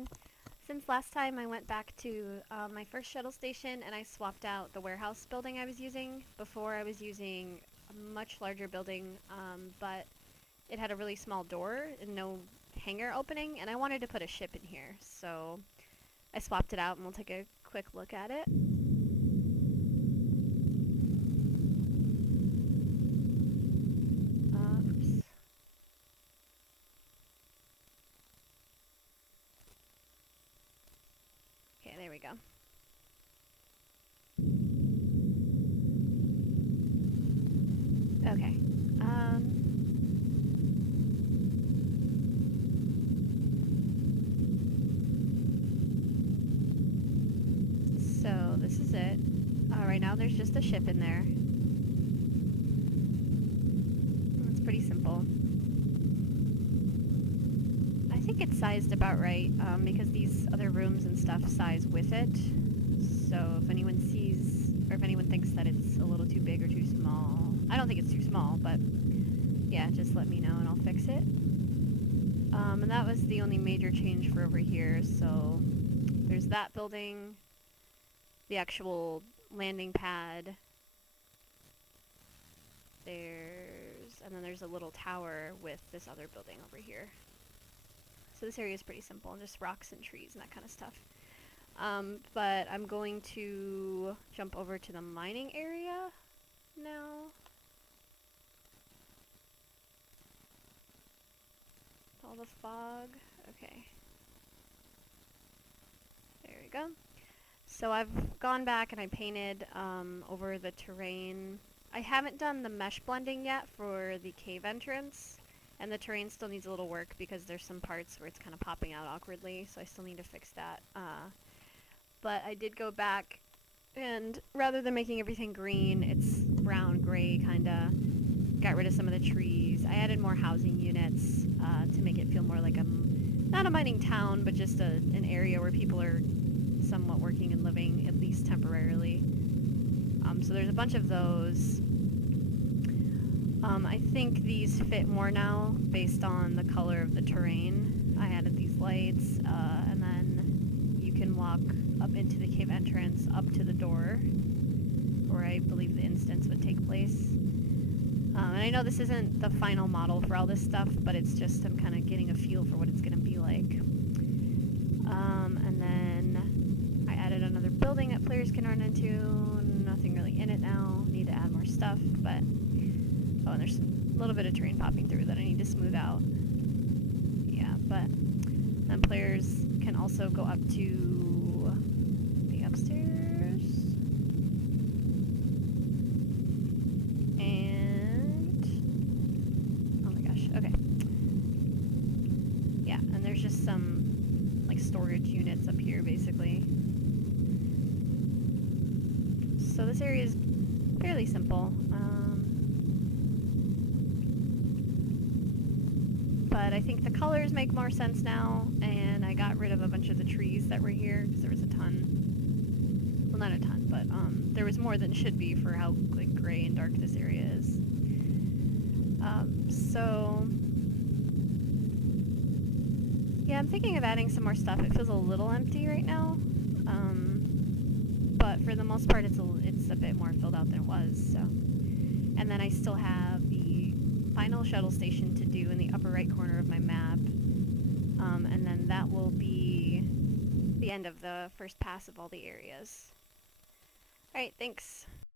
everyone. Since last time I went back to my first shuttle station and I swapped out the warehouse building I was using. Before I was using a much larger building, but it had a really small door and no hangar opening, and I wanted to put a ship in here, so I swapped it out and we'll take a quick look at it. Oops. Okay, there we go. Okay. So this is it. Right now there's just a ship in there. It's pretty simple. I think it's sized about right, because these other rooms and stuff size with it. So if anyone sees, or if anyone thinks that it's a little too big or too small, I don't think it's too small, but yeah, just let me know and I'll fix it. And that was the only major change for over here. So there's that building, the actual landing pad, and then there's a little tower with this other building over here. So this area is pretty simple, just rocks and trees and that kind of stuff. But I'm going to jump over to the mining area now. All the fog. Okay. There we go. So I've gone back and I painted over the terrain. I haven't done the mesh blending yet for the cave entrance, and the terrain still needs a little work because there's some parts where it's kind of popping out awkwardly, so I still need to fix that. But I did go back, and rather than making everything green, it's brown, gray, kinda. Got rid of some of the trees. I added more housing units to make it feel more like not a mining town, but just an area where people are somewhat working and living, at least temporarily. So there's a bunch of those. I think these fit more now based on the color of the terrain. I added these lights, and then you can walk up into the cave entrance, up to the door, where I believe the instance would take place. And I know this isn't the final model for all this stuff, but it's just I'm kind of getting a feel for what it's going to be like. And then I added another building that players can run into. Nothing really in it now. Need to add more stuff, but oh, and there's a little bit of terrain popping through that I need to smooth out. Yeah, but then players can also go up to the upstairs. And oh my gosh, okay. Yeah, and there's just some like storage units up here basically. So this area is fairly simple. But I think the colors make more sense now, and I got rid of a bunch of the trees that were here because there was a ton. Well, not a ton, but there was more than should be for how like gray and dark this area is. So yeah, I'm thinking of adding some more stuff. It feels a little empty right now, but for the most part, it's a bit more filled out than it was. So, and then I still have the final shuttle station to do in the upper right corner of my map, and then that will be the end of the first pass of all the areas. Alright, thanks.